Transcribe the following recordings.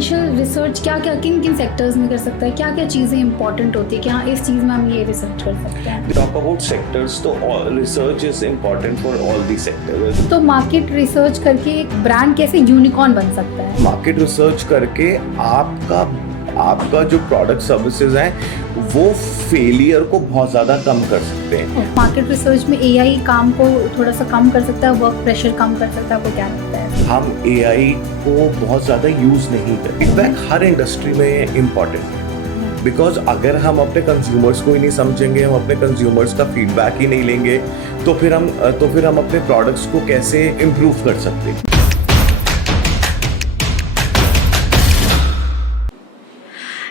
Initial research क्या क्या किन किन सेक्टर्स में कर सकता है, क्या क्या चीज़ें इंपॉर्टेंट होती है कि हाँ इस चीज़ में हम ये रिसर्च कर सकते हैं? Talk about sectors, so research is important for all the sectors. तो मार्केट रिसर्च करके एक ब्रांड कैसे यूनिकॉर्न बन सकता है? मार्केट रिसर्च करके आपका जो प्रोडक्ट सर्विसेज हैं वो फेलियर को बहुत ज़्यादा कम कर सकते हैं। मार्केट रिसर्च में एआई काम को थोड़ा सा कम कर सकता है, वर्क प्रेशर कम कर सकता है, आपको क्या लगता है? हम एआई को बहुत ज़्यादा यूज़ नहीं करते। फीडबैक हर इंडस्ट्री में इम्पॉर्टेंट है, बिकॉज अगर हम अपने कंज्यूमर्स को ही नहीं समझेंगे, हम अपने कंज्यूमर्स का फीडबैक ही नहीं लेंगे, तो फिर हम अपने प्रोडक्ट्स को कैसे इम्प्रूव कर सकते हैं।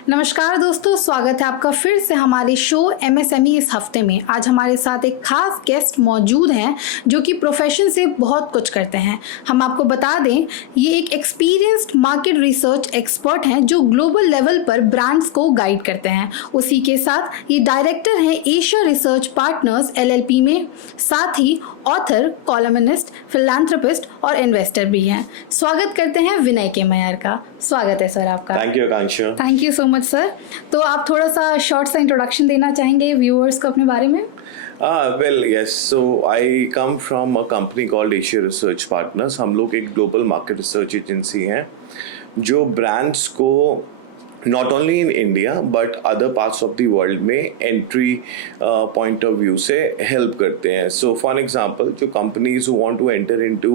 नमस्कार दोस्तों, स्वागत है आपका फिर से हमारे शो एमएसएमई इस हफ्ते में। आज हमारे साथ एक खास गेस्ट मौजूद हैं जो कि प्रोफेशन से बहुत कुछ करते हैं। हम आपको बता दें, ये एक एक्सपीरियंस्ड मार्केट रिसर्च एक्सपर्ट हैं जो ग्लोबल लेवल पर ब्रांड्स को गाइड करते हैं। उसी के साथ ये डायरेक्टर हैं एशिया रिसर्च पार्टनर्स एलएलपी में, साथ ही ऑथर, कॉलमनिस्ट, फिलैंथ्रोपिस्ट और इन्वेस्टर भी हैं। स्वागत करते हैं विनय के मैयर का। स्वागत है सर आपका। Thank you Akanksha. Thank you so much sir. तो आप थोड़ा सा शॉर्ट सा इंट्रोडक्शन देना चाहेंगे व्यूअर्स को अपने बारे में? Well, yes. So I come from a company called Asia Research Partners. हम लोग एक ग्लोबल मार्केट रिसर्च एजेंसी हैं जो ब्रांड्स को not only in India but other parts of the world में entry point of view से help करते हैं. So for example, जो companies who want to enter into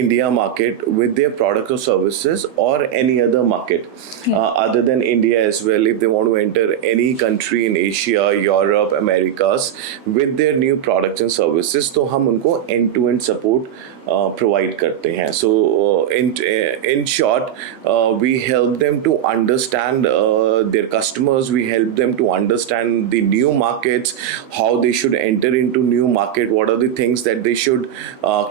India market with their products or services or any other market other than India as well, if they want to enter any country in Asia, Europe, Americas with their new products and services, तो हम उनको end-to-end support provide करते हैं. So in short, we help them to understand their customers, we help them to understand the new markets, how they should enter into new market, what are the things that they should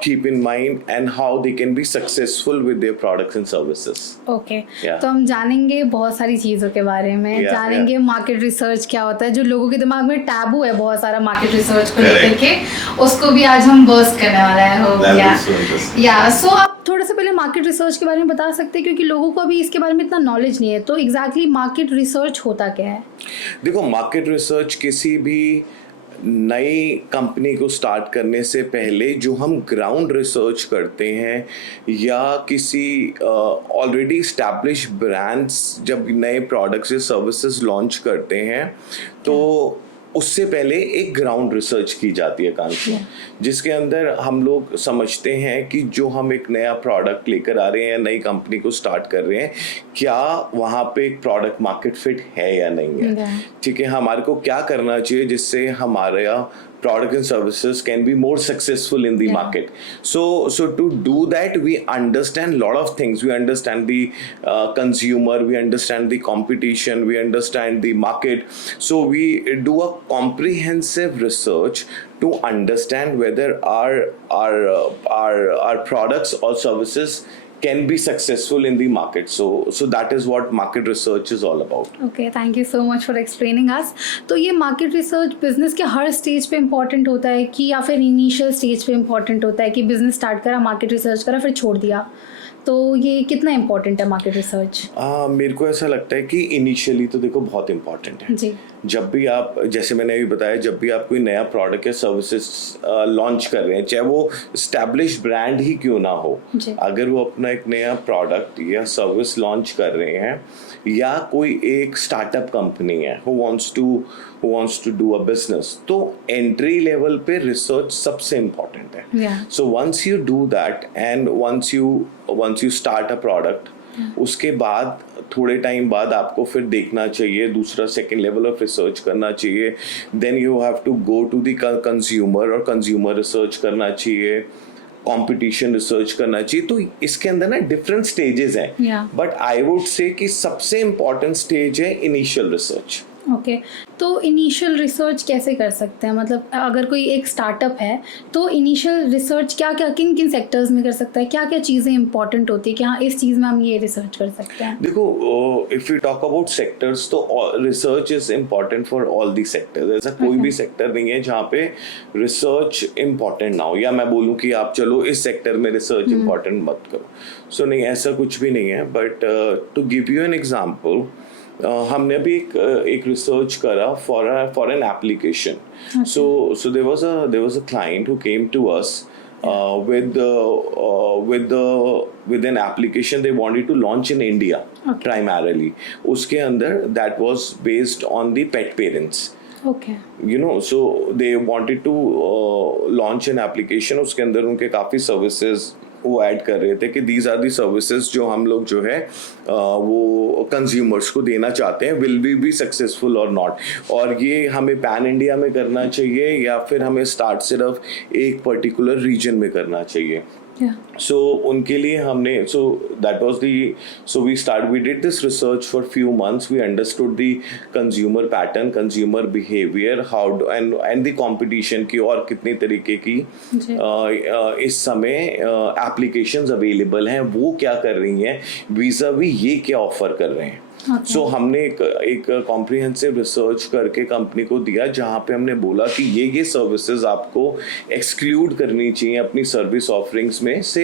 keep in mind and how they can be successful with their products and services. Okay, तो हम जानेंगे बहुत सारी चीज़ों के बारे में, जानेंगे मार्केट रिसर्च क्या होता है, जो लोगों के दिमाग में टैबू है बहुत सारा मार्केट रिसर्च को लेकर के, उसको भी आज हम बर्स्ट करने वाला है। या सो आप थोड़ा सा पहले मार्केट रिसर्च के बारे में बता सकते हैं, क्योंकि लोगों को अभी इसके बारे में इतना नॉलेज नहीं है। तो एग्जैक्टली मार्केट रिसर्च होता क्या है? देखो, मार्केट रिसर्च किसी भी नई कंपनी को स्टार्ट करने से पहले जो हम ग्राउंड रिसर्च करते हैं या किसी ऑलरेडी इस्टेब्लिश ब्रांड्स जब नए प्रोडक्ट्स या सर्विसेज लॉन्च करते हैं तो उससे पहले एक ग्राउंड रिसर्च की जाती है कांची, जिसके अंदर हम लोग समझते हैं कि जो हम एक नया प्रोडक्ट लेकर आ रहे हैं या नई कंपनी को स्टार्ट कर रहे हैं, क्या वहाँ पे एक प्रोडक्ट मार्केट फिट है या नहीं है। ठीक है, हमारे को क्या करना चाहिए जिससे हमारा product and services can be more successful in the market. So to do that, we understand a lot of things. We understand the consumer, we understand the competition, we understand the market. So we do a comprehensive research to understand whether our products or services can be successful in the market. So that is what market research is all about. Okay, thank you so much for explaining us. तो ये market research business के हर stage पे important होता है कि या फिर initial stage पे इम्पॉर्टेंट होता है कि बिजनेस स्टार्ट करा, मार्केट रिसर्च करा, फिर छोड़ दिया? तो ये कितना इम्पोर्टेंट है मार्केट रिसर्च? मेरे को ऐसा लगता है कि इनिशियली तो देखो बहुत इम्पोर्टेंट है जी। जब भी आप, जैसे मैंने अभी बताया, जब भी आप कोई नया प्रोडक्ट या सर्विसेज लॉन्च कर रहे हैं, चाहे वो स्टैब्लिश ब्रांड ही क्यों ना हो, अगर वो अपना एक नया प्रोडक्ट या सर्विस लॉन्च कर रहे हैं या कोई एक स्टार्टअप कंपनी है who wants to do a business, तो एंट्री लेवल पे रिसर्च सबसे इम्पोर्टेंट है। So once you do that and once you start a product, उसके बाद थोड़े टाइम बाद आपको फिर देखना चाहिए, दूसरा सेकेंड लेवल ऑफ रिसर्च करना चाहिए। Then you have to go to the consumer और कंज्यूमर रिसर्च करना चाहिए, कंपटीशन रिसर्च करना चाहिए। तो इसके अंदर ना डिफरेंट स्टेजेस हैं, बट आई वुड से कि सबसे इम्पोर्टेंट स्टेज है इनिशियल रिसर्च। ओके तो इनिशियल रिसर्च कैसे कर सकते हैं, मतलब अगर कोई एक स्टार्टअप है तो इनिशियल रिसर्च क्या क्या किन किन सेक्टर्स में कर सकता है, क्या क्या चीज़ें इंपॉर्टेंट होती है कि हाँ इस चीज़ में हम ये रिसर्च कर सकते हैं? देखो, if you talk about sectors तो research is important for all the sectors. ऐसा कोई भी सेक्टर नहीं है जहाँ पे रिसर्च इम्पॉर्टेंट ना हो, या मैं बोलूँ कि आप चलो इस सेक्टर में रिसर्च इम्पॉर्टेंट मत करो। सो नहीं, ऐसा कुछ भी नहीं है। But to give you an example, हमने भी एक रिसर्च करा for an application. So there was a client who came to us with an application they wanted to launch in India. Okay. Primarily उसके अंदर that was based on the pet parents. Okay. You know, so they wanted to launch an application. उसके अंदर उनके काफ़ी services वो add कर रहे थे कि दीज आर दी सर्विसेज जो हम लोग जो है वो कंज्यूमर्स को देना चाहते हैं, विल वी बी सक्सेसफुल और नॉट, और ये हमें पैन इंडिया में करना चाहिए या फिर हमें स्टार्ट सिर्फ एक पर्टिकुलर रीजन में करना चाहिए। So उनके लिए हमने we did this research for few months. We understood the consumer pattern, consumer behavior, and the competition की और कितनी तरीके की इस समय applications available हैं, वो क्या कर रही हैं, vis-a-vis ये क्या ऑफर कर रहे हैं। सो हमने एक कॉम्प्रिहेंसिव रिसर्च करके कंपनी को दिया जहाँ पे हमने बोला कि ये सर्विसेज आपको एक्सक्लूड करनी चाहिए अपनी सर्विस ऑफरिंग्स में से,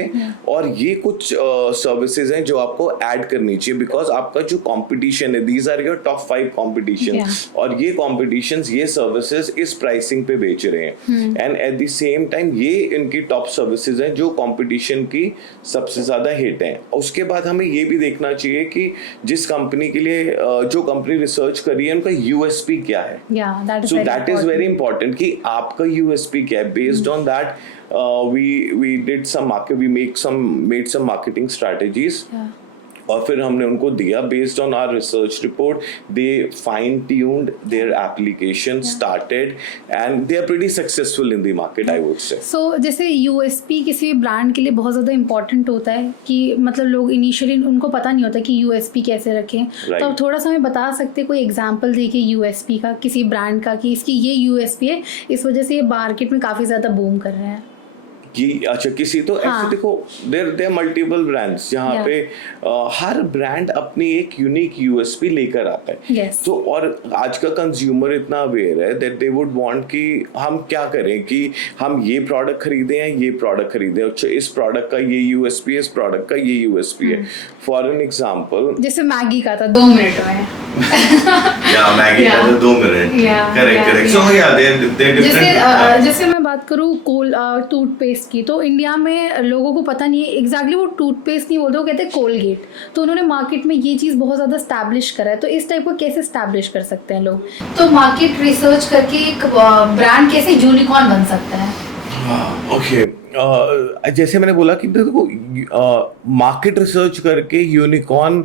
और ये कुछ सर्विसेज हैं जो आपको ऐड करनी चाहिए, बिकॉज आपका जो कंपटीशन है, these are your top 5 competition, और ये कॉम्पिटिशन ये सर्विसेज इस प्राइसिंग पे बेच रहे हैं, and at the same time ये इनकी टॉप सर्विसेज हैं जो कंपटीशन की सबसे ज्यादा हिट हैं। उसके बाद हमें ये भी देखना चाहिए कि जिस कंपनी के लिए जो कंपनी रिसर्च करी है उनका यूएसपी क्या है। So that is very important कि आपका यूएसपी क्या है। Based on that we did some market, made some marketing strategies. और फिर हमने उनको दिया based on our research report, they fine tuned their application, started, and they are pretty successful in the market, I would say. So जैसे USP किसी भी brand के लिए बहुत ज़्यादा इंपॉर्टेंट होता है कि मतलब लोग इनिशियली उनको पता नहीं होता कि यूएसपी कैसे रखें, तो आप थोड़ा सा हमें बता सकते कोई एग्जांपल देके यूएसपी का किसी ब्रांड का कि इसकी ये यूएसपी है, इस वजह से ये मार्केट में काफ़ी ज़्यादा बूम कर रहे हैं कि अच्छा किसी तो ऐसे देखो, देयर मल्टीपल ब्रांड्स जहाँ पे हर ब्रांड अपनी एक यूनिक यूएसपी लेकर आता है। तो और आज का कंज्यूमर इतना अवेयर है दैट दे वुड वांट कि हम क्या करें कि हम ये प्रोडक्ट खरीदें या ये प्रोडक्ट खरीदें, अच्छा इस प्रोडक्ट का ये यूएसपी है, इस प्रोडक्ट का ये यूएसपी है। फॉर एन एग्जांपल जैसे मैगी का था 2 मिनट में या मैगी का 2 मिनट, करेक्ट। सो या दे डिफरेंट। जैसे मैं बात करूँ टूथपेस्ट की, तो इंडिया में लोगों को पता नहीं है एग्जैक्टली वो टूथपेस्ट नहीं बोलते, वो कहते हैं कोलगेट, तो उन्होंने मार्केट में ये चीज़ बहुत ज़्यादा स्टैब्लिश करा है, तो इस टाइप को कैसे स्टैब्लिश कर सकते हैं लोग? तो मार्केट रिसर्च करके एक ब्रांड कैसे यूनिकॉर्न बन सकता है? ओके, जैसे मैंने बोला कि देखो मार्केट रिसर्च करके यूनिकॉर्न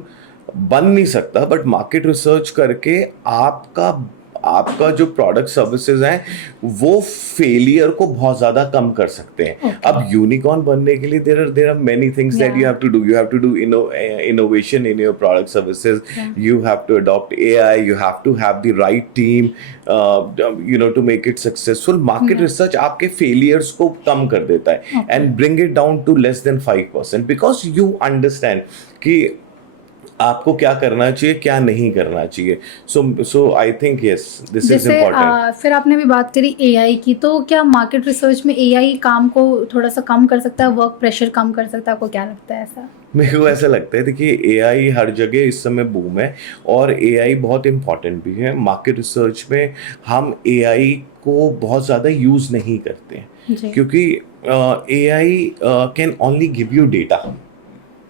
बन नहीं सकता, बट मार्केट रिसर्च करके आपका जो प्रोडक्ट सर्विसेज हैं वो फेलियर को बहुत ज़्यादा कम कर सकते हैं। अब यूनिकॉर्न बनने के लिए there are many things that you have to do innovation in your product services, you have to adopt AI, you have to have the right team to make it successful. Market research आपके failures को कम कर देता है and bring it down to less than 5%, because you understand कि आपको क्या करना चाहिए, क्या नहीं करना चाहिए। So I think yes, this is important. फिर आपने भी बात करी एआई की, तो क्या मार्केट रिसर्च में एआई काम को थोड़ा सा कम कर सकता है, वर्क प्रेशर कम कर सकता है? आपको क्या लगता है ऐसा? मेरे को ऐसा लगता है, देखिए एआई हर जगह इस समय बूम है और एआई बहुत इम्पॉर्टेंट भी है। मार्केट रिसर्च में हम एआई को बहुत ज़्यादा यूज़ नहीं करते हैं क्योंकि AI can only give you data,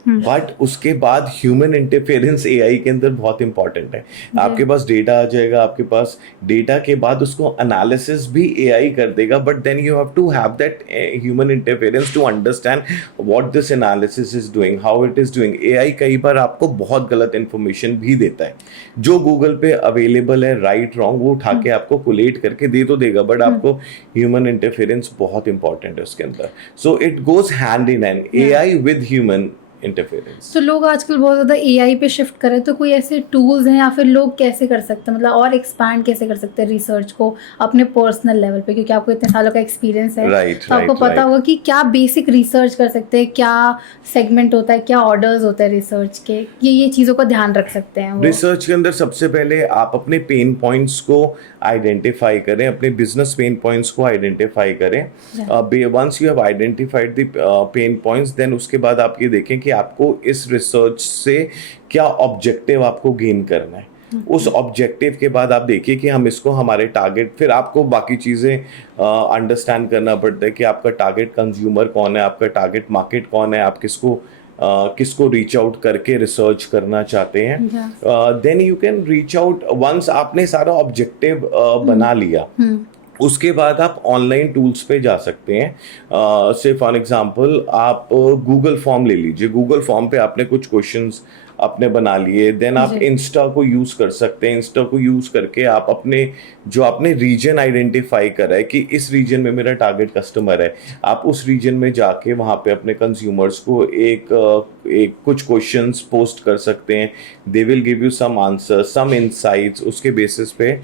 but उसके बाद ह्यूमन इंटरफेरेंस एआई के अंदर बहुत इंपॉर्टेंट है। आपके पास डेटा आ जाएगा, आपके पास डेटा के बाद उसको एनालिसिस भी एआई कर देगा, but then you have to have that human interference to understand what this analysis is doing, how it is doing. AI कई बार आपको बहुत गलत इन्फॉर्मेशन भी देता है, जो गूगल पे अवेलेबल है राइट रॉन्ग वो उठा के आपको कोलेट करके दे तो देगा, बट आपको ह्यूमन इंटरफेरेंस बहुत इंपॉर्टेंट है उसके अंदर। So it goes hand in hand, AI with human interference. तो लोग आजकल बहुत ज़्यादा एआई पे शिफ्ट कर रहे हैं, तो कोई ऐसे टूल्स हैं या फिर लोग कैसे कर सकते हैं, मतलब और एक्सपैंड कैसे कर सकते हैं रिसर्च को अपने पर्सनल लेवल पे, क्योंकि आपको इतने सालों का एक्सपीरियंस है, Right, तो आपको right, पता right. होगा कि क्या बेसिक रिसर्च कर सकते हैं, क्या सेगमेंट होता है, क्या ऑर्डर्स होते हैं रिसर्च के, ये चीज़ों का ध्यान रख सकते हैं वो। रिसर्च के अंदर सबसे पहले आप अपने पेन पॉइंट्स को आइडेंटिफाई करें, अपने बिजनेस पेन पॉइंट्स को आइडेंटिफाई करें। Once you have identified the pain points, then उसके बाद आप ये देखें कि आपको इस रिसर्च से क्या ऑब्जेक्टिव आपको गेन करना है। उस ऑब्जेक्टिव के बाद आप देखिए कि हम इसको हमारे टारगेट, फिर आपको बाकी चीज़ें अंडरस्टैंड करना पड़ता है कि आपका टारगेट कंज्यूमर कौन है, आपका टारगेट मार्केट कौन है, आप किसको रीच आउट करके रिसर्च करना चाहते हैं। Then you can reach out, once आपने सारा ऑब्जेक्टिव बना लिया, उसके बाद आप ऑनलाइन टूल्स पे जा सकते हैं। से फॉर एग्जांपल आप गूगल फॉर्म ले लीजिए, गूगल फॉर्म पे आपने कुछ क्वेश्चंस अपने बना लिए, देन आप इंस्टा को यूज़ कर सकते हैं। इंस्टा को यूज़ करके आप अपने जो आपने रीजन आइडेंटिफाई करा है कि इस रीजन में मेरा टारगेट कस्टमर है, आप उस रीजन में जाके वहाँ पे अपने कंज्यूमर्स को एक कुछ क्वेश्चंस पोस्ट कर सकते हैं। They will give you some answer, some insights, उसके बेसिस पे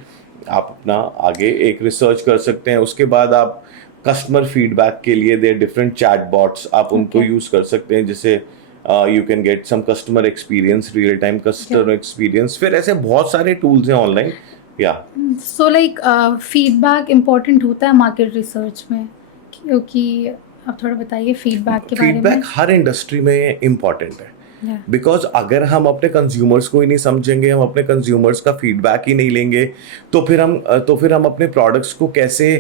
आप अपना आगे एक रिसर्च कर सकते हैं। उसके बाद आप कस्टमर फीडबैक के लिए देयर डिफरेंट चैट बॉट्स, आप उनको यूज़ कर सकते हैं, जैसे you can get some customer experience, real time customer experience. फिर ऐसे बहुत सारे टूल्स हैं ऑनलाइन। या सो लाइक फीडबैक इम्पोर्टेंट होता है मार्केट रिसर्च में, क्योंकि आप थोड़ा बताइए फीडबैक के बारे में। फीडबैक हर इंडस्ट्री में इम्पॉर्टेंट है, बिकॉज अगर हम अपने कंज्यूमर्स को ही नहीं समझेंगे, हम अपने कंज्यूमर्स का फीडबैक ही नहीं लेंगे, तो फिर हम अपने प्रोडक्ट्स को कैसे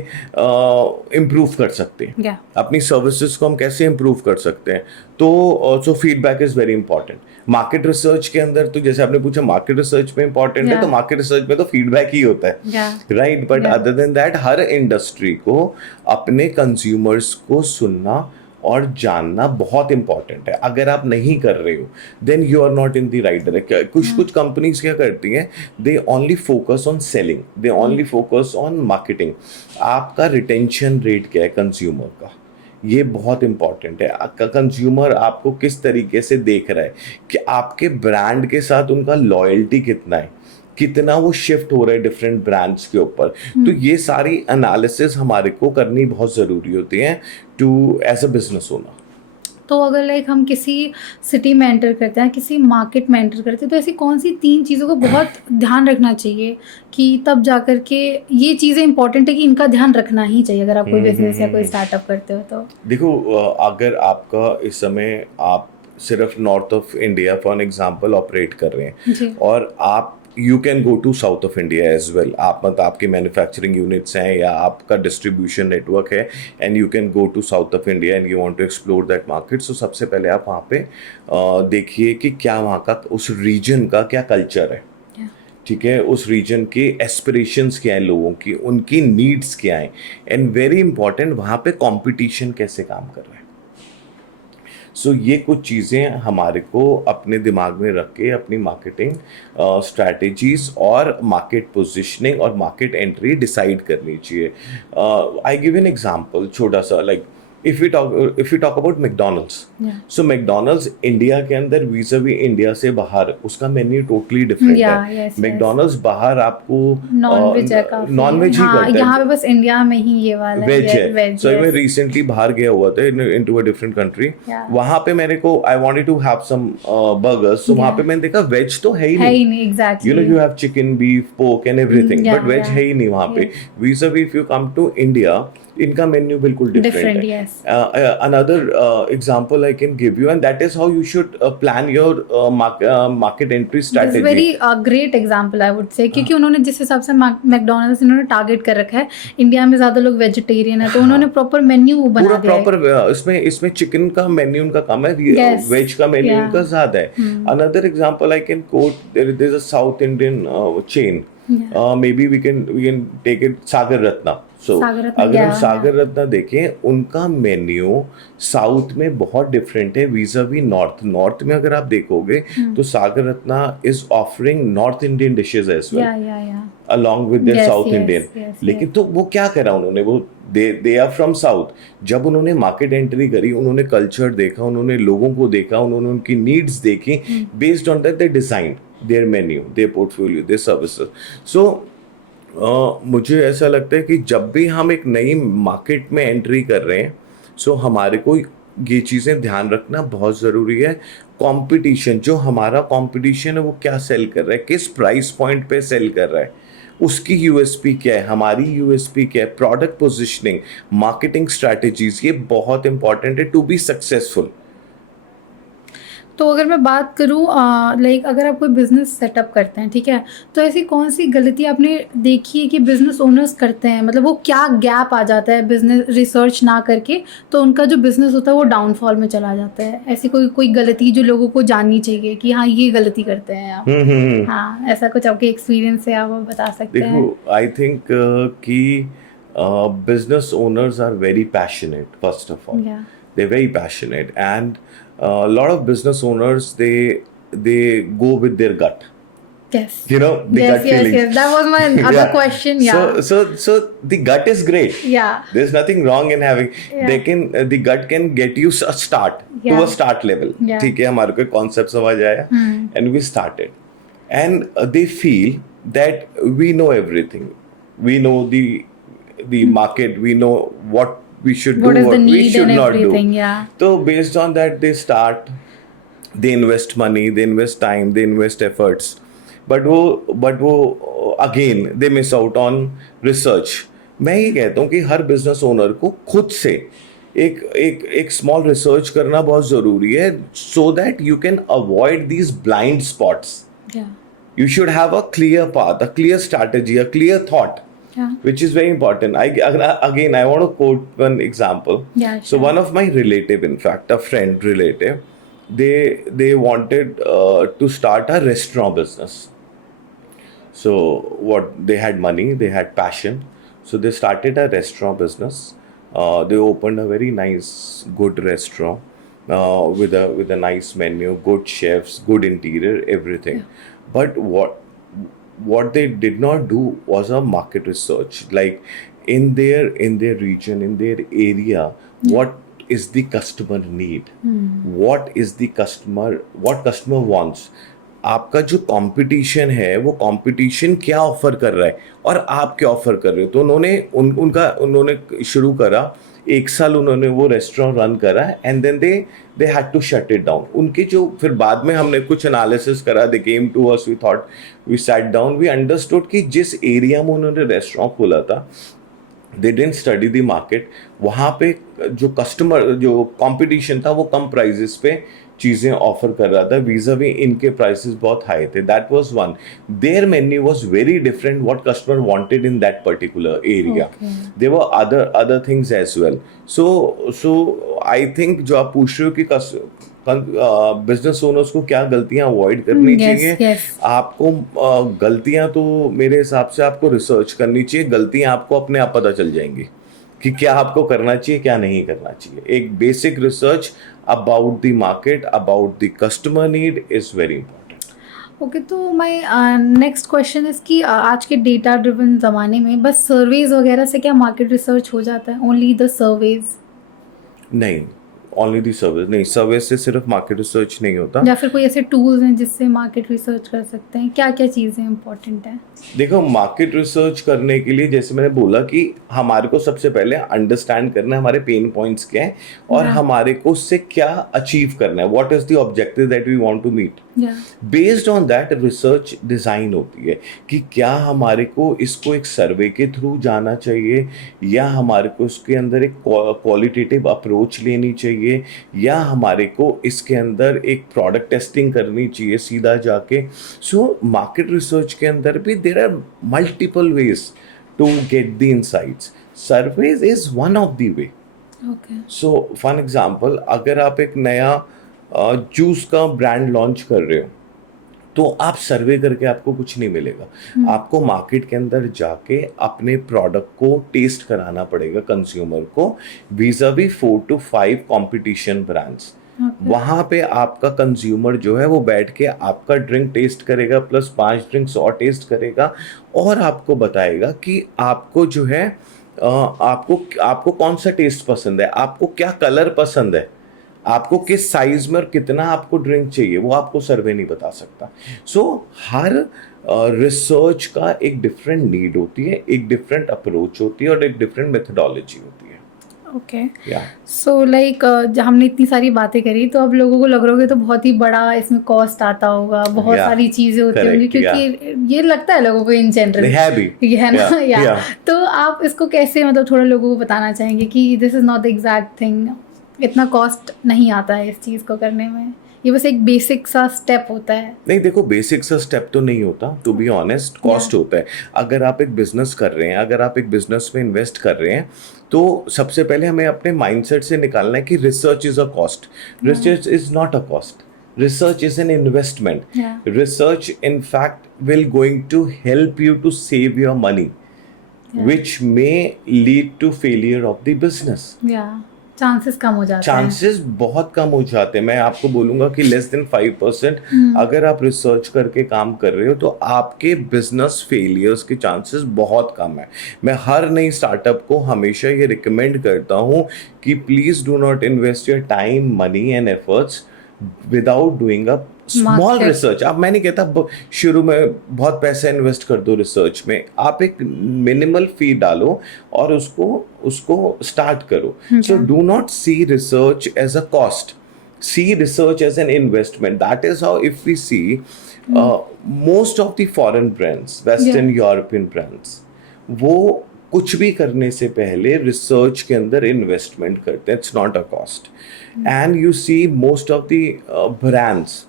इम्प्रूव कर सकते हैं, अपनी सर्विसेज को हम कैसे इम्प्रूव कर सकते हैं। तो feedback is very important. Market research के अंदर तो जैसे आपने पूछा मार्केट रिसर्च में इंपॉर्टेंट है, तो मार्केट रिसर्च में तो फीडबैक ही होता है, right. But other than that her industry को अपने कंज्यूमर्स को सुनना और जानना बहुत इंपॉर्टेंट है। अगर आप नहीं कर रहे हो, then you are not in the right direction. कुछ कंपनीज क्या करती हैं, they only focus on selling, they only focus on marketing. आपका रिटेंशन रेट क्या है कंज्यूमर का, ये बहुत इंपॉर्टेंट है। कंज्यूमर आपको किस तरीके से देख रहा है, कि आपके ब्रांड के साथ उनका लॉयल्टी कितना है, कितना वो शिफ्ट हो रहा है डिफरेंट ब्रांड्स के ऊपर। तो ये सारी एनालिसिस हमारे को करनी बहुत ज़रूरी होती है to as a business owner. तो अगर लाइक हम किसी सिटी में एंटर करते हैं, किसी मार्केट में एंटर करते हैं, तो ऐसी कौन सी 3 चीज़ों को बहुत ध्यान रखना चाहिए कि तब जा कर के ये चीज़ें इंपॉर्टेंट है कि इनका ध्यान रखना ही चाहिए अगर आप कोई बिजनेस या कोई स्टार्टअप करते हो तो? देखो, अगर आपका इस समय आप सिर्फ north of India for example operate कर रहे हैं, और आप you can go to south of India as well, आप मतलब आपके मैन्युफैक्चरिंग यूनिट्स हैं या आपका डिस्ट्रीब्यूशन नेटवर्क है, and you can go to south of India and you want to explore that market. So सबसे पहले आप वहाँ पे देखिए कि क्या वहाँ का उस रीजन का क्या कल्चर है, ठीक है, उस रीजन के एस्पिरेशंस क्या हैं लोगों की, उनकी नीड्स क्या हैं, एंड वेरी इंपॉर्टेंट वहाँ पे कंपटीशन कैसे काम कर रहा है। सो ये कुछ चीज़ें हमारे को अपने दिमाग में रख के अपनी मार्केटिंग स्ट्रैटेजीज और मार्केट पोजीशनिंग और मार्केट एंट्री डिसाइड करनी चाहिए। आई गिव एन एग्जांपल छोटा सा, like if we talk about McDonald's, so McDonald's India के अंदर vis-a-vis इंडिया से बाहर उसका मेन्यू टोटली डिफरेंट है। McDonald's बाहर आपको नॉन-वेज है, नॉन-वेज ही करता है, यहाँ पे बस इंडिया में ही ये वाला वेज है। सो मैं रिसेंटली बाहर गया हुआ था इनटू अ डिफरेंट कंट्री, वहाँ पे मेरे को I wanted to have some burgers, so वहाँ पे मैंने देखा वेज तो है ही नहीं, exactly, you know, you have chicken, beef, pork and everything, but veg है ही नहीं वहाँ पे। vis-a-vis if you come to India, इनका मेन्यू बिल्कुल डिफरेंट है। Another example I can give you, and that is how you should plan your market entry strategy. This is very great example I would say, क्योंकि उन्होंने जिस हिसाब से McDonald's इन्होंने target कर रखा है, इंडिया में ज़्यादा लोग वेजिटेरियन है, तो उन्होंने प्रॉपर मेन्यू बना दिया है। प्रॉपर इसमें चिकन का मेन्यू उनका कम है, वेज का मेन्यू उनका ज़्यादा है। Another example I can quote, there is a South Indian chain. Maybe we can take it Sagar Ratna. So अगर हम सागर रत्ना देखें, उनका मेन्यू साउथ में बहुत डिफरेंट है vis-a-vis नॉर्थ में अगर आप देखोगे तो Sagar Ratna is offering north Indian dishes as well. along with their Yes, south yes, Indian. yes, लेकिन yes. तो वो क्या करा उन्होंने, वो दे आर फ्रॉम साउथ। जब उन्होंने मार्केट एंट्री करी, उन्होंने कल्चर देखा, उन्होंने लोगों को देखा, उन्होंने उनकी नीड्स देखी, based on that they design their menu, their portfolio, their services. So मुझे ऐसा लगता है कि जब भी हम एक नई मार्केट में एंट्री कर रहे हैं, सो हमारे को ये चीज़ें ध्यान रखना बहुत ज़रूरी है। कंपटीशन, जो हमारा कंपटीशन है वो क्या सेल कर रहा है, किस प्राइस पॉइंट पे सेल कर रहा है, उसकी यूएसपी क्या है, हमारी यूएसपी क्या है, प्रोडक्ट पोजिशनिंग, मार्केटिंग स्ट्रैटेजीज, ये बहुत इंपॉर्टेंट है टू बी सक्सेसफुल। तो अगर मैं बात करूँ लाइक अगर आप कोई बिज़नेस सेटअप करते हैं, ठीक है, तो ऐसी कौन सी गलती आपने देखी है कि बिज़नेस ओनर्स करते हैं, मतलब वो क्या गैप आ जाता है बिज़नेस रिसर्च ना करके, तो उनका जो बिज़नेस होता है वो डाउनफॉल में चला जाता है? ऐसी कोई गलती जो लोगों को जाननी चाहिए कि हाँ ये गलती करते हैं आप? हाँ, ऐसा कुछ आपके एक्सपीरियंस से आप बता सकते हैं? देखो, आई थिंक कि business owners are very passionate, first of all. Yeah. They're very passionate, and a lot of business owners, they go with their gut. Yes. You know, the Yes, gut yes, feelings. yes. That was my other Yeah. question. Yeah. So the gut is great. Yeah. There's nothing wrong in having. Yeah. They can the gut can get you a start to Yeah. a start level. Yeah. ठीक है, हमारे को concept समझ आया, and we started, and they feel that we know everything. We know the market. We know what we should What do, is the what we need should and not do. everything, yeah. So based on that, they start. They invest money, they invest time, they invest efforts, but वो again they miss out on research. मैं ये कहता हूँ कि हर business owner को खुद से एक स्मॉल रिसर्च करना बहुत ज़रूरी है, so that you can avoid these blind spots. Yeah. You should have a clear path, a clear strategy, a clear thought, Yeah. which is very important. Again, I want to quote one example. Yeah, So sure. one of my relative, in fact, a friend relative, they wanted to start a restaurant business. So what, they had money, they had passion, so they started a restaurant business. They opened a very nice, good restaurant with a nice menu, good chefs, good interior, everything. But what they did not do was a market research, like in their region, in their area, what is the customer need, what customer wants, आपका जो competition है वो competition क्या offer कर रहा है और आप क्या ऑफर कर रहे हो। तो उन्होंने शुरू करा, एक साल उन्होंने वो रेस्टोरेंट रन करा, and then they had to shut it down. उनकी जो फिर बाद में हमने कुछ एनालिसिस करा, they came to us, we thought, we sat down, we understood कि जिस एरिया में उन्होंने रेस्टोरेंट खोला था, they didn't study the market. वहाँ पे जो कंपटीशन था वो कम प्राइजेस पे चीज़ें ऑफर कर रहा था, वीज़ावी इनके प्राइसेस बहुत हाई थे। That was one. Their menu was very different what customer wanted in that particular area. There were other things as well. So I think जो आप पूछ रहे हो कि बिजनेस ओनर्स को क्या गलतियां अवॉइड करनी चाहिए, आपको गलतियां तो मेरे हिसाब से आपको रिसर्च करनी चाहिए। गलतियां आपको अपने आप पता चल जाएंगी कि क्या आपको करना चाहिए, क्या नहीं करना चाहिए। एक basic research about the market, about the customer need is very important. Okay, तो माय नेक्स्ट क्वेश्चन इज कि आज के डेटा ड्रिवन ज़माने में बस सर्वेज वगैरह से क्या मार्केट रिसर्च हो जाता है? Only the surveys? नहीं, ओनली दी सर्विस नहीं, सर्विस से सिर्फ मार्केट रिसर्च नहीं होता। या फिर कोई ऐसे टूल्स हैं जिससे मार्केट रिसर्च कर सकते हैं? क्या क्या चीज़ें इंपॉर्टेंट हैं? देखो, मार्केट रिसर्च करने के लिए जैसे मैंने बोला कि हमारे को सबसे पहले अंडरस्टैंड करना है हमारे पेन पॉइंट्स क्या है और हमारे को उससे क्या अचीव करना है, what is the objective that we want to meet. Based on that research design होती है कि क्या हमारे को इसको एक सर्वे के थ्रू जाना चाहिए, या हमारे को इसके अंदर एक क्वालिटेटिव अप्रोच लेनी चाहिए, या हमारे को इसके अंदर एक प्रोडक्ट टेस्टिंग करनी चाहिए सीधा जाके। सो मार्केट रिसर्च के अंदर भी there are multiple ways to get the insights. Surveys is one of the way. So for example, अगर आप एक नया जूस का ब्रांड लॉन्च कर रहे हो तो आप सर्वे करके आपको कुछ नहीं मिलेगा। आपको मार्केट के अंदर जाके अपने प्रोडक्ट को टेस्ट कराना पड़ेगा कंज्यूमर को, vis-a-vis 4 to 5 कंपटीशन ब्रांड्स। वहां पे आपका कंज्यूमर जो है वो बैठ के आपका ड्रिंक टेस्ट करेगा, प्लस 5 ड्रिंक्स और टेस्ट करेगा, और आपको बताएगा कि आपको जो है आपको आपको कौन सा टेस्ट पसंद है, आपको क्या कलर पसंद है, आपको किस साइज में और कितना आपको ड्रिंक चाहिए, वो आपको सर्वे नहीं बता सकता। सो हर रिसर्च का एक डिफरेंट नीड होती है, एक डिफरेंट अप्रोच होती है और एक डिफरेंट मेथडोलॉजी होती है। ओके, या सो लाइक हमने इतनी सारी बातें करी, तो अब लोगों को लग रहा होगा तो बहुत ही बड़ा इसमें कॉस्ट आता होगा, बहुत Yeah, सारी चीजें होती होंगी, correct, क्योंकि ये लगता है लोगों को इन जनरल, है भी, ये है ना। Yeah, या yeah. तो आप इसको कैसे मतलब थोड़ा लोगों को बताना चाहेंगे कि this is not the exact thing, इतना कॉस्ट नहीं आता है इस चीज़ को करने में, ये बस एक बेसिक सा स्टेप होता है। नहीं, देखो बेसिक सा स्टेप तो नहीं होता, टू बी ऑनेस्ट, कॉस्ट होता है। अगर आप एक बिजनेस कर रहे हैं, अगर आप एक बिजनेस में इन्वेस्ट कर रहे हैं, तो सबसे पहले हमें अपने माइंडसेट से निकालना है कि research is a cost. Research is not a cost, research is an investment. Research in fact will going to help you to save your money, which may lead to failure of the business. Chances कम हो जाते हैं, chances बहुत कम हो जाते हैं। मैं आपको बोलूंगा कि लेस देन 5%। अगर आप रिसर्च करके काम कर रहे हो तो आपके बिजनेस फेलियर्स के चांसेस बहुत कम है। मैं हर नई स्टार्टअप को हमेशा ये रिकमेंड करता हूँ कि please do not invest your time, money and efforts without doing a small research. अब मैं नहीं कहता शुरू में बहुत पैसा इन्वेस्ट कर दो रिसर्च में, आप एक मिनिमल फी डालो और उसको स्टार्ट करो। So do not see research as a cost, see research as an investment. That is how if we see most of the foreign brands, western European brands, वो कुछ भी करने से पहले रिसर्च के अंदर इन्वेस्टमेंट करते हैं। It's not a cost. And you see most of the brands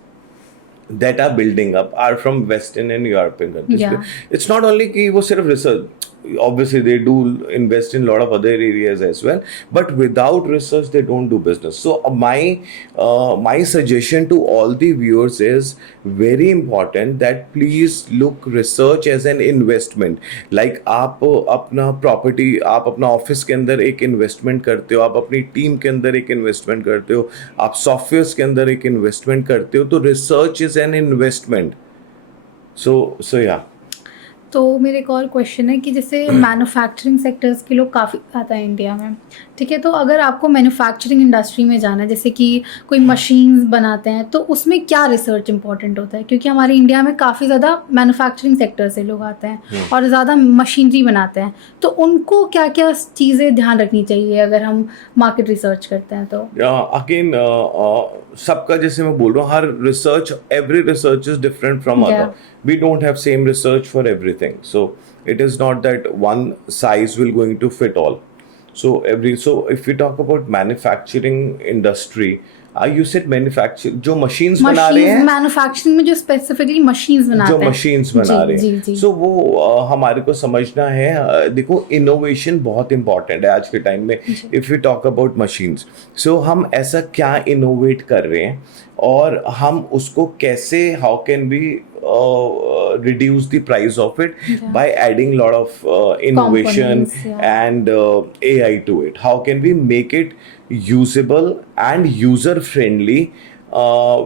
that are building up are from Western and European countries. Yeah. It's not only कि वो सिर्फ research, obviously they do invest in a lot of other areas as well, but without research they don't do business. So my suggestion to all the viewers is very important that please look research as an investment. Like आप अपना property, आप अपना office के अंदर एक investment करते हो, आप अपनी टीम के अंदर एक इन्वेस्टमेंट करते हो, आप सॉफ्टवेयर के अंदर एक इन्वेस्टमेंट करते हो, तो रिसर्च इज एन इन्वेस्टमेंट। सो या तो मेरे एक और क्वेश्चन है कि जैसे मैन्युफैक्चरिंग सेक्टर्स के लोग काफ़ी आता है इंडिया में, ठीक है, तो अगर आपको मैन्युफैक्चरिंग इंडस्ट्री में जाना है, जैसे कि कोई मशीन्स बनाते हैं, तो उसमें क्या रिसर्च इंपॉर्टेंट होता है? क्योंकि हमारे इंडिया में काफ़ी ज़्यादा मैन्युफैक्चरिंग सेक्टर से लोग आते हैं और ज़्यादा मशीनरी बनाते हैं, तो उनको क्या क्या चीज़ें ध्यान रखनी चाहिए अगर हम मार्केट रिसर्च करते हैं? तो अगेन सबका, जैसे मैं बोल रहा हूँ, हर research, every research is different from other. We don't have same research for everything, so it is not that one size will going to fit all. So if we talk about manufacturing industry, you said manufacture जो machines बना रहे हैं, manufacturing में जो specifically machines बनाते हैं, जो machines बना रहे हैं, सो वो हमारे को समझना है। देखो इनोवेशन बहुत इंपॉर्टेंट है आज के टाइम में। If you talk about machines, so हम ऐसा क्या इनोवेट कर रहे हैं और हम उसको कैसे, how can be reduce the price of it by adding lot of innovation and AI to it. How can we make it usable and user friendly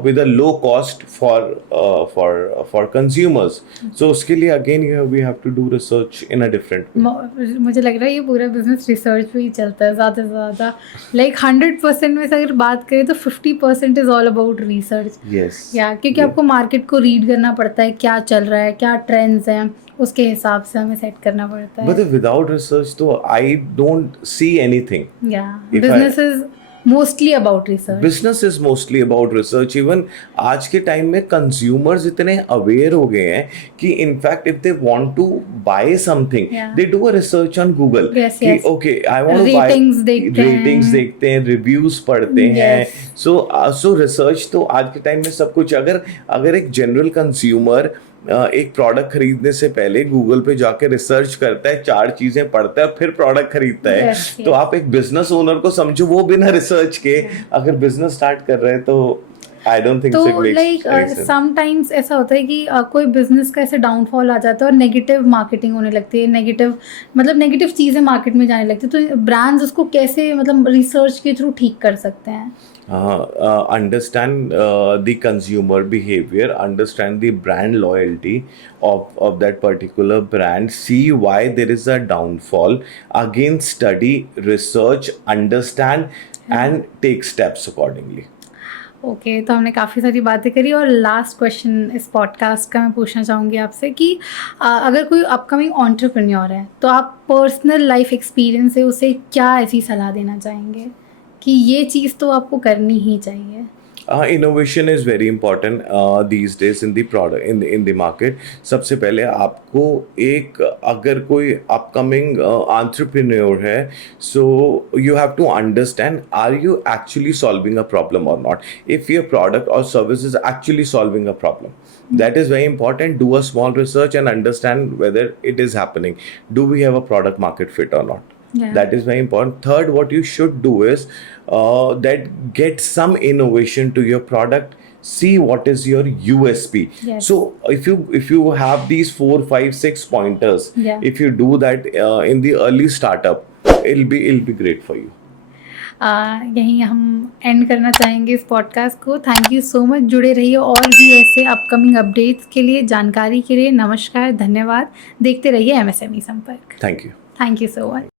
with a low cost for consumers? So उसके लिए again we have to do research in a different way. मुझे लग रहा है ये पूरा business research पे ही चलता है ज़्यादा से ज़्यादा। लाइक 100% में से अगर बात करें तो 50% is all about research. Yes, या क्योंकि आपको मार्केट को रीड करना पड़ता है, क्या चल रहा है, क्या ट्रेंड्स हैं, उसके हिसाब से हमें सेट करना पड़ता है। But without research तो I don't see anything. या business is mostly about research. Business is mostly about research. Even आज के टाइम में कंज्यूमर्स इतने अवेयर हो गए हैं कि in fact if they want to buy something they do a research on Google कि okay I want to buy, ratings देखते हैं, रिव्यूज पढ़ते हैं। सो रिसर्च तो आज के टाइम में सब कुछ। अगर एक जनरल कंज्यूमर एक प्रोडक्ट खरीदने से पहले गूगल पे जाके रिसर्च करता है, 4 चीजें पढ़ता है, फिर प्रोडक्ट खरीदता है, तो आप एक बिजनेस ओनर को समझो वो बिना रिसर्च के अगर बिजनेस स्टार्ट कर रहे हैं तो I don't think so it तो makes like any sense. Sometimes ऐसा होता है कि कोई बिजनेस का ऐसे डाउनफॉल आ जाता है और नेगेटिव मार्केटिंग होने लगती है, नेगेटिव मतलब नेगेटिव चीज़ें मार्केट में जाने लगती है, तो ब्रांड्स उसको कैसे मतलब रिसर्च के थ्रू ठीक कर सकते हैं? Understand the consumer behavior, understand the brand loyalty of that particular brand, see why there is a downfall, again study, research, understand, and take steps accordingly. Okay, तो हमने काफ़ी सारी बातें करी और लास्ट क्वेश्चन इस पॉडकास्ट का मैं पूछना चाहूँगी आपसे कि अगर कोई अपकमिंग एंटरप्रेन्योर है तो आप पर्सनल लाइफ एक्सपीरियंस से उसे क्या ऐसी सलाह देना चाहेंगे कि ये चीज़ तो आपको करनी ही चाहिए? Innovation is very important these days in the product in the market. सबसे पहले आपको एक अगर कोई upcoming entrepreneur है, so you have to understand, are you actually solving a problem or not? If your product or service is actually solving a problem, that is very important. Do a small research and understand whether it is happening. Do we have a product market fit or not? Yeah. That is very important. Third, what you should do is that get some innovation to your product. See what is your USP. Yes. So if you have these 4, 5, 6 pointers, Yeah. if you do that in the early startup, it'll be great for you. यहीं हम and करना चाहेंगे इस podcast को। Thank you so much, जुड़े रहिए और भी ऐसे अपकमिंग अपडेट्स के लिए, जानकारी के लिए। नमस्कार, धन्यवाद। देखते रहिए MSME संपर्क। Thank you. Thank you so much.